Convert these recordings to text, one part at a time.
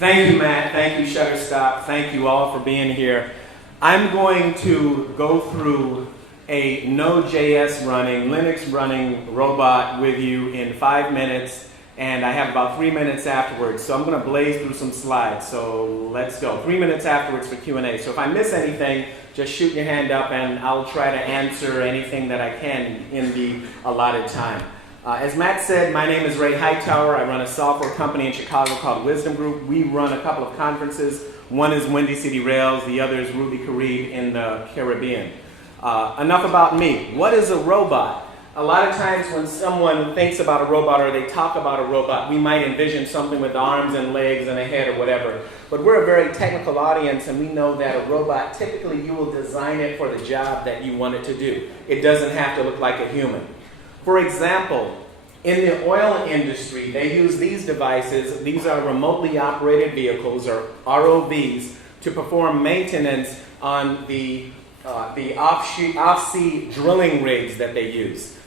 Thank you, Matt. Thank you, Shutterstock. Thank you all for being here. I'm going to go through a Node.js running, Linux running robot with you in 5 minutes, and I have about 3 minutes afterwards. So I'm going to blaze through some slides. So let's go. 3 minutes afterwards for Q&A. So if I miss anything, just shoot your hand up and I'll try to answer anything that I can in the allotted time. As Matt said, my name is Ray Hightower. I run a software company in Chicago called Wisdom Group. We run a couple of conferences. One is Windy City Rails. The other is Ruby Carib in the Caribbean. Enough about me. What is a robot? A lot of times when someone thinks about a robot or they talk about a robot, we might envision something with arms and legs and a head or whatever. But we're a very technical audience, and we know that a robot, typically you will design it for the job that you want it to do. It doesn't have to look like a human. For example, in the oil industry, they use these devices. These are remotely operated vehicles, or ROVs, to perform maintenance on the off-sea drilling rigs that they use.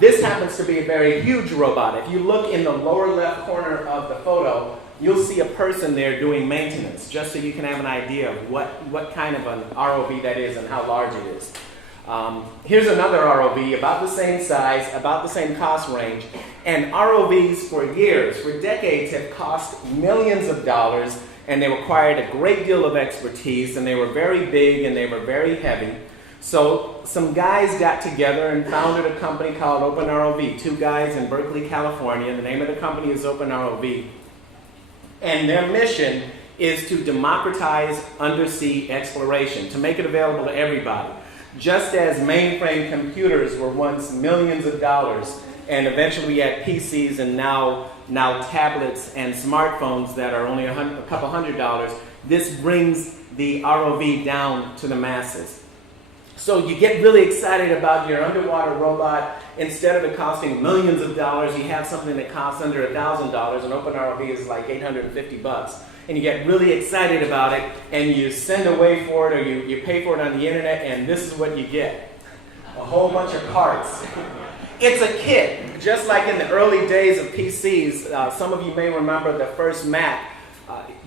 This happens to be a very huge robot. If you look in the lower left corner of the photo, you'll see a person there doing maintenance, just so you can have an idea of what kind of an ROV that is and how large it is. Here's another ROV, about the same size, about the same cost range. And ROVs for years, for decades, have cost millions of dollars, and they required a great deal of expertise, and they were very big and they were very heavy. So some guys got together and founded a company called OpenROV, 2 guys in Berkeley, California. The name of the company is OpenROV. And their mission is to democratize undersea exploration, to make it available to everybody. Just as mainframe computers were once millions of dollars, and eventually we had PCs and now tablets and smartphones that are only a couple $100, this brings the ROV down to the masses. So you get really excited about your underwater robot. Instead of it costing millions of dollars, you have something that costs under $1,000, and OpenROV is like $850. And you get really excited about it, and you send away for it, or you pay for it on the internet, and this is what you get. A whole bunch of parts. It's a kit. Just like in the early days of PCs, some of you may remember the first Mac,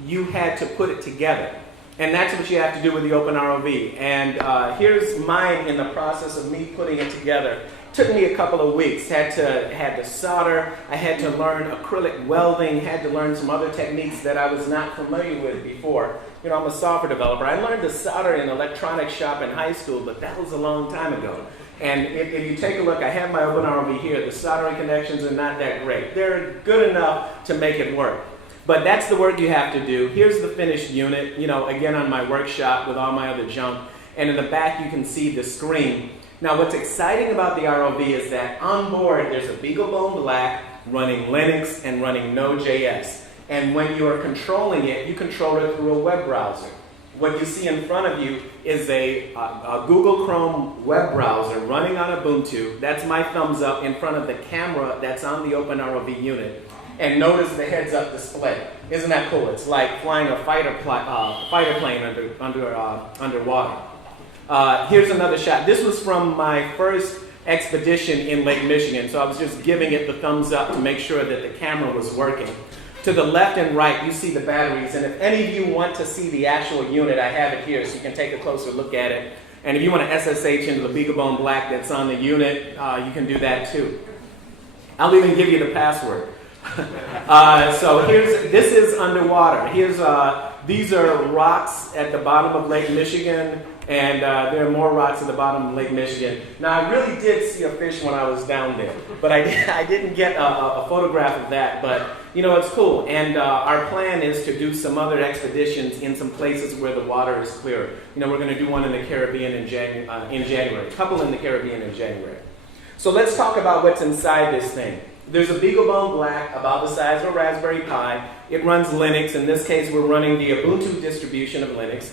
you had to put it together. And that's what you have to do with the OpenROV. And here's mine in the process of me putting it together. Took me a couple of weeks. Had to solder. I had to learn acrylic welding. Had to learn some other techniques that I was not familiar with before. You know, I'm a software developer. I learned to solder in an electronics shop in high school, but that was a long time ago. And if you take a look, I have my OpenROV here. The soldering connections are not that great. They're good enough to make it work. But that's the work you have to do. Here's the finished unit, you know, again on my workshop with all my other junk. And in the back you can see the screen. Now what's exciting about the ROV is that on board there's a BeagleBone Black running Linux and running Node.js. And when you are controlling it, you control it through a web browser. What you see in front of you is a Google Chrome web browser running on Ubuntu. That's my thumbs up in front of the camera that's on the OpenROV unit. And notice the heads-up display. Isn't that cool? It's like flying a fighter plane underwater. Here's another shot. This was from my first expedition in Lake Michigan, so I was just giving it the thumbs up to make sure that the camera was working. To the left and right, you see the batteries, and if any of you want to see the actual unit, I have it here, so you can take a closer look at it. And if you want to SSH into the BeagleBone Black that's on the unit, you can do that too. I'll even give you the password. So this is underwater. These are rocks at the bottom of Lake Michigan, and there are more rocks at the bottom of Lake Michigan. Now I really did see a fish when I was down there, but I didn't get a photograph of that, but you know, it's cool. And our plan is to do some other expeditions in some places where the water is clearer. You know, we're going to do one in the Caribbean in January, a couple in the Caribbean in January. So let's talk about what's inside this thing. There's a BeagleBone Black about the size of a Raspberry Pi. It runs Linux. In this case, we're running the Ubuntu distribution of Linux.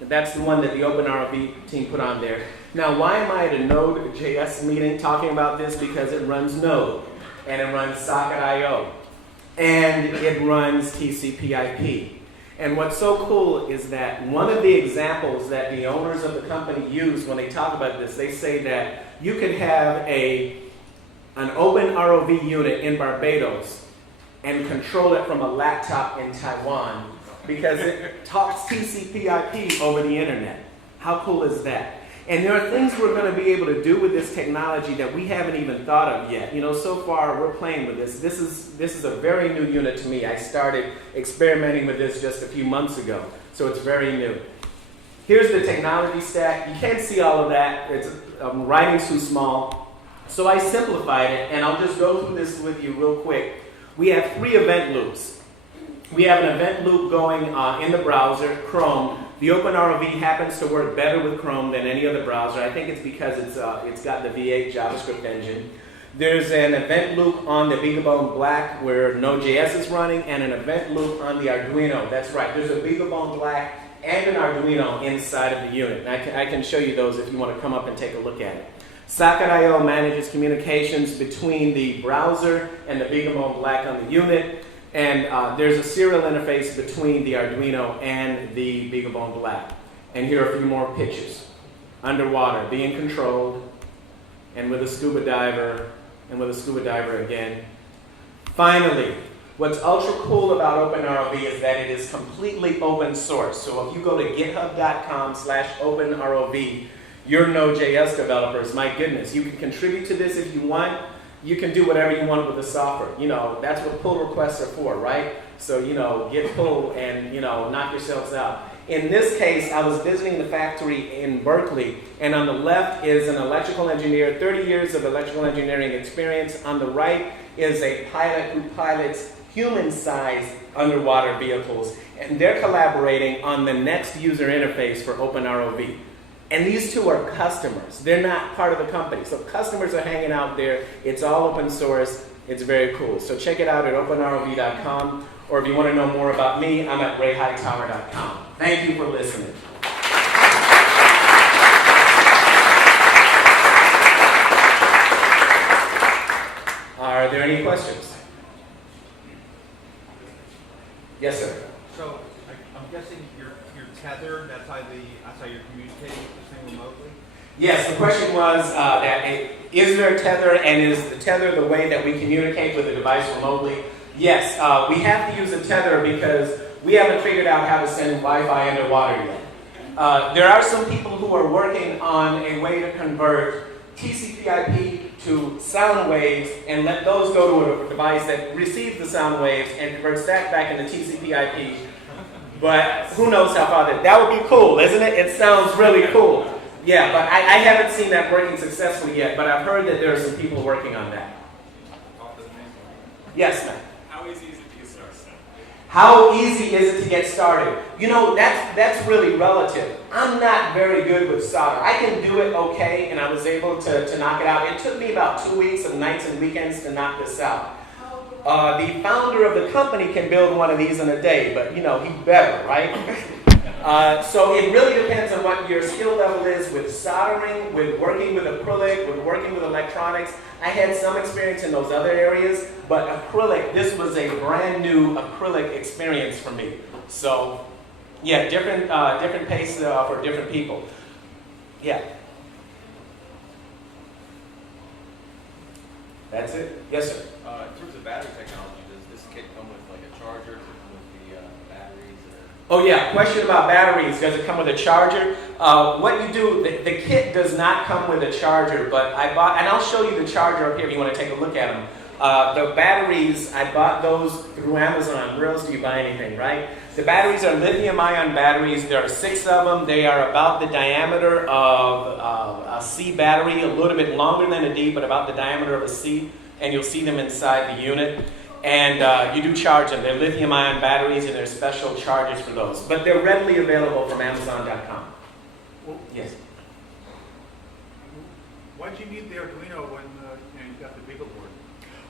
That's the one that the OpenROV team put on there. Now, why am I at a Node.js meeting talking about this? Because it runs Node, and it runs Socket.io, and it runs TCP/IP. And what's so cool is that one of the examples that the owners of the company use when they talk about this, they say that you could have an OpenROV unit in Barbados and control it from a laptop in Taiwan because it talks TCP/IP over the internet. How cool is that? And there are things we're going to be able to do with this technology that we haven't even thought of yet. You know, so far we're playing with this. This is a very new unit to me. I started experimenting with this just a few months ago, so it's very new. Here's the technology stack. You can't see all of that. Writing's too small. So I simplified it, and I'll just go through this with you real quick. We have 3 event loops. We have an event loop going in the browser, Chrome. The OpenROV happens to work better with Chrome than any other browser. I think it's because it's got the V8 JavaScript engine. There's an event loop on the BeagleBone Black where Node.js is running, and an event loop on the Arduino. That's right, there's a BeagleBone Black and an Arduino inside of the unit. And I can show you those if you want to come up and take a look at it. Socket.io manages communications between the browser and the BeagleBone Black on the unit. And there's a serial interface between the Arduino and the BeagleBone Black. And here are a few more pictures. Underwater, being controlled, and with a scuba diver, and with a scuba diver again. Finally, what's ultra cool about OpenROV is that it is completely open source. So if you go to github.com/OpenROV, your Node.js developers, my goodness, you can contribute to this if you want. You can do whatever you want with the software. You know, that's what pull requests are for, right? So, you know, git pull and, you know, knock yourselves out. In this case, I was visiting the factory in Berkeley, and on the left is an electrical engineer, 30 years of electrical engineering experience. On the right is a pilot who pilots human-sized underwater vehicles, and they're collaborating on the next user interface for OpenROV. And these two are customers. They're not part of the company. So customers are hanging out there. It's all open source. It's very cool. So check it out at openrov.com. Or if you want to know more about me, I'm at rayhightower.com. Thank you for listening. Are there any questions? Yes, sir. So I'm guessing you're tethered. That's how you're communicating with this thing remotely. Yes. The question was is there a tether, and is the tether the way that we communicate with the device remotely? Yes. We have to use a tether because we haven't figured out how to send Wi-Fi underwater yet. There are some people who are working on a way to convert TCP/IP to sound waves and let those go to a device that receives the sound waves and converts that back into TCP/IP. But who knows how far that would be cool, isn't it? It sounds really cool. Yeah, but I haven't seen that working successfully yet, but I've heard that there are some people working on that. Yes, ma'am. How easy is it to get started? How easy is it to get started? You know, that's really relative. I'm not very good with solder. I can do it okay, and I was able to knock it out. It took me about 2 weeks of nights and weekends to knock this out. The founder of the company can build one of these in a day, but, you know, he better, right? So it really depends on what your skill level is with soldering, with working with acrylic, with working with electronics. I had some experience in those other areas, but acrylic, this was a brand new acrylic experience for me. So, yeah, different pace for different people. Yeah. That's it? Yes, sir. In terms of battery technology, does this kit come with like a charger? Does it come with the batteries? Oh yeah, question about batteries. Does it come with a charger? What you do, the kit does not come with a charger, but I bought, and I'll show you the charger up here if you want to take a look at them. The batteries, I bought those through Amazon. Where else do you buy anything, right? The batteries are lithium-ion batteries. There are 6 of them. They are about the diameter of a C battery, a little bit longer than a D, but about the diameter of a C, and you'll see them inside the unit. And you do charge them. They're lithium-ion batteries, and there's special chargers for those. But they're readily available from Amazon.com. Well, yes? Why'd you need the Arduino when you got the BeagleBoard?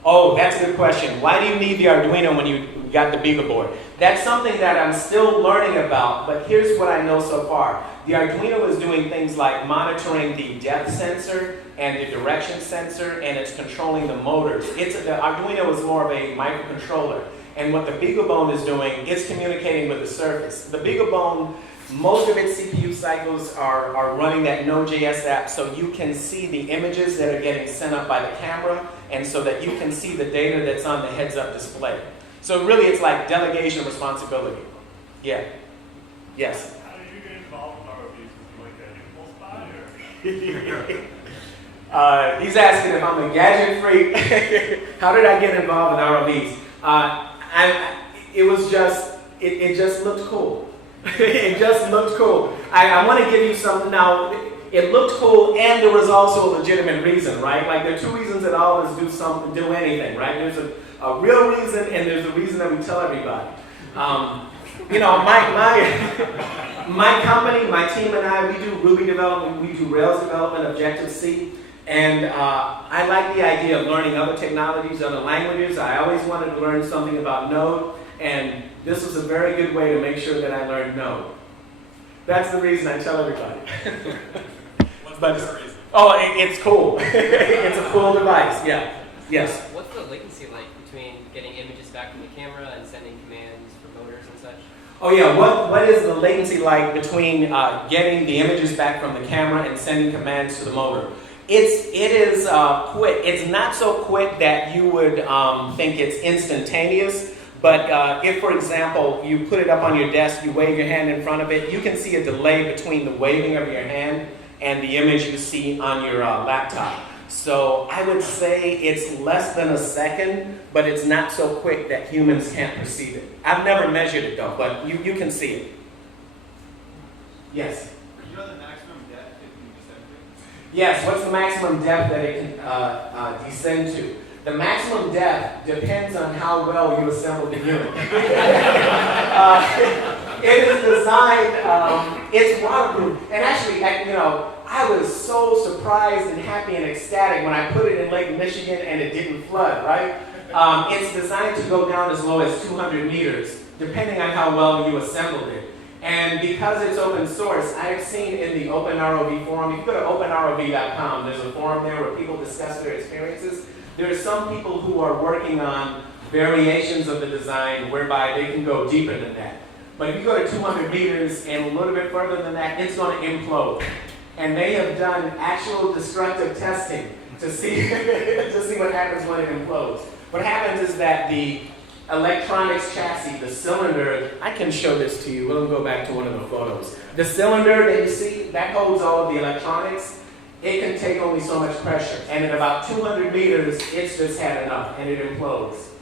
Oh, that's a good question. Why do you need the Arduino when you got the BeagleBoard? That's something that I'm still learning about, but here's what I know so far. The Arduino is doing things like monitoring the depth sensor and the direction sensor, and it's controlling the motors. The Arduino is more of a microcontroller, and what the BeagleBone is doing is communicating with the surface. The BeagleBone, most of its CPU cycles are running that Node.js app, so you can see the images that are getting sent up by the camera, and so that you can see the data that's on the heads-up display. So really it's like delegation of responsibility. Yeah. Yes. How did you get involved in ROVs? Was you like an impulse buy or? He's asking if I'm a gadget freak. How did I get involved in ROVs? It just looked cool. It just looked cool. I want to give you something now. It looked cool, and there was also a legitimate reason, right? Like there are two reasons that all of us do anything, right? There's a real reason, and there's a reason that we tell everybody. You know, my company, my team and I, we do Ruby development, we do Rails development, Objective-C, and I like the idea of learning other technologies, other languages. I always wanted to learn something about Node, and this was a very good way to make sure that I learned Node. That's the reason I tell everybody. What's the reason? Oh, it's cool. It's a cool device, yeah. Yes? What's the latency like between getting images back from the camera and sending commands for motors and such? Oh yeah, what is the latency like between getting the images back from the camera and sending commands to the motor? It is quick. It's not so quick that you would think it's instantaneous, but if, for example, you put it up on your desk, you wave your hand in front of it, you can see a delay between the waving of your hand and the image you see on your laptop. So I would say it's less than a second, but it's not so quick that humans can't perceive it. I've never measured it though, but you can see it. Yes? You know the maximum depth it can descend to? Yes, what's the maximum depth that it can descend to? The maximum depth depends on how well you assemble the unit. It is designed, it's waterproof. And actually, I was so surprised and happy and ecstatic when I put it in Lake Michigan and it didn't flood, right? It's designed to go down as low as 200 meters, depending on how well you assembled it. And because it's open source, I've seen in the OpenROV forum, if you go to openrov.com, there's a forum there where people discuss their experiences. There are some people who are working on variations of the design whereby they can go deeper than that. But if you go to 200 meters and a little bit further than that, it's going to implode. And they have done actual destructive testing to see, what happens when it implodes. What happens is that the electronics chassis, the cylinder, I can show this to you. We'll go back to one of the photos. The cylinder that you see, that holds all of the electronics. It can take only so much pressure. And at about 200 meters, it's just had enough, and it implodes.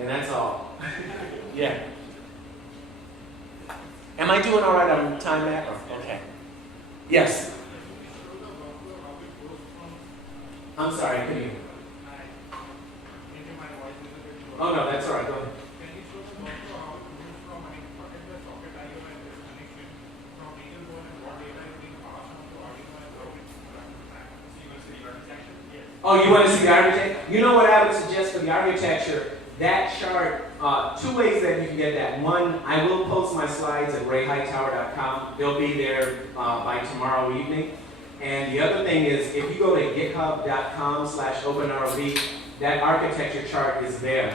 And that's all. Yeah. Am I doing all right on time, Matt? Okay. Yes. I'm sorry, I couldn't hear you. Oh no, that's all right. Go ahead. Oh, you want to see the architecture? You know what I would suggest for the architecture? That chart, two ways that you can get that. One, I will post my slides at rayhightower.com. They'll be there by tomorrow evening. And the other thing is, if you go to github.com/OpenROV, that architecture chart is there.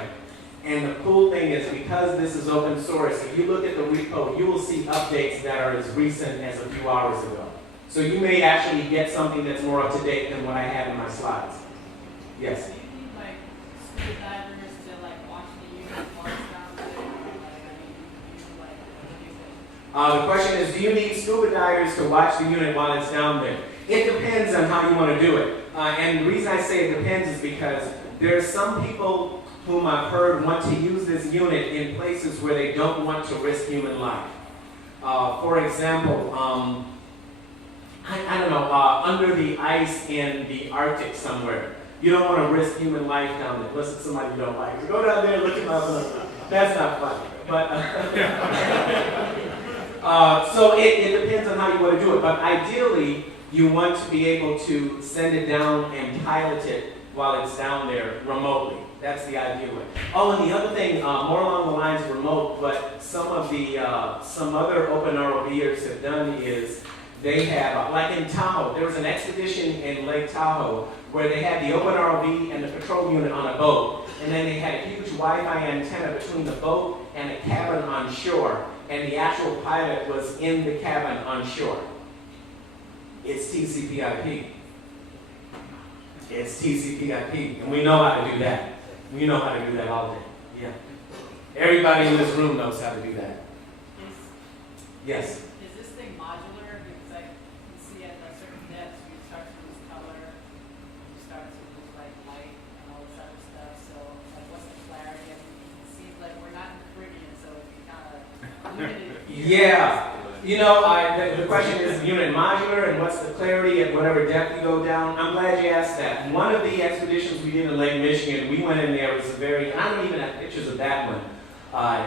And the cool thing is, because this is open source, if you look at the repo, you will see updates that are as recent as a few hours ago. So you may actually get something that's more up to date than what I have in my slides. Yes? Do you need like scuba divers to like watch the unit while it's down there? The question is, do you need scuba divers to watch the unit while it's down there? It depends on how you want to do it. And the reason I say it depends is because there are some people whom I've heard want to use this unit in places where they don't want to risk human life. For example, I don't know, under the ice in the Arctic somewhere. You don't want to risk human life down there, unless it's somebody you don't like. So go down there and look at my book. That's not fun. But so it depends on how you want to do it. But ideally, you want to be able to send it down and pilot it while it's down there remotely. That's the ideal way. Oh, and the other thing, more along the lines of remote, but some other OpenROVers have done is they have, like in Tahoe, there was an expedition in Lake Tahoe where they had the OpenROV and the patrol unit on a boat, and then they had a huge Wi-Fi antenna between the boat and a cabin on shore, and the actual pilot was in the cabin on shore. It's TCP/IP. It's TCP/IP, and we know how to do that. We know how to do that all day. Yeah. Everybody in this room knows how to do that. Is, Yes. is this thing modular? Because I can see at a certain depth, you start to lose color, you start to lose like light and all this other stuff. So like, what's the clarity? I mean, it seems like we're not in the Caribbean, so we kind of limited. Yeah. You know, the question is unit modular and what's the clarity at whatever depth you go down. I'm glad you asked that. One of the expeditions we did in Lake Michigan, we went in there, it was a very, I don't even have pictures of that one.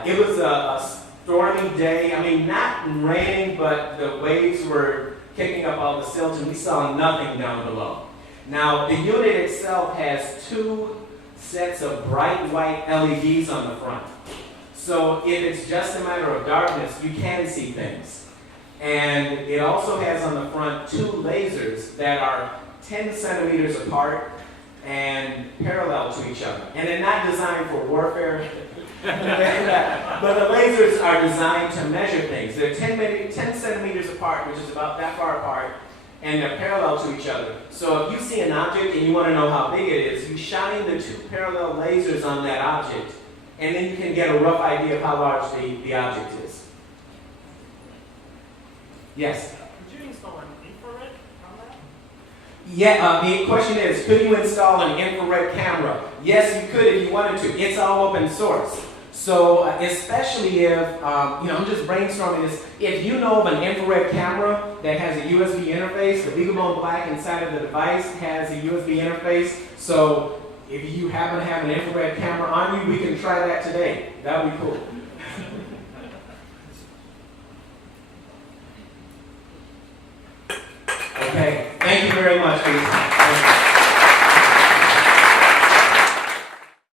It was a stormy day. I mean, not raining, but the waves were kicking up all the silt and we saw nothing down below. Now, the unit itself has 2 sets of bright white LEDs on the front. So if it's just a matter of darkness, you can see things. And it also has on the front 2 lasers that are 10 centimeters apart and parallel to each other. And they're not designed for warfare, but the lasers are designed to measure things. They're 10 centimeters apart, which is about that far apart, and they're parallel to each other. So if you see an object and you want to know how big it is, you shine the 2 parallel lasers on that object, and then you can get a rough idea of how large the object is. Yes? Could you install an infrared on that? Yeah, the question is, could you install an infrared camera? Yes, you could if you wanted to. It's all open source. So especially if, I'm just brainstorming this, if you know of an infrared camera that has a USB interface, the BeagleBone Black inside of the device has a USB interface, so if you happen to have an infrared camera on you, we can try that today. That would be cool. Okay, thank you very much for your time.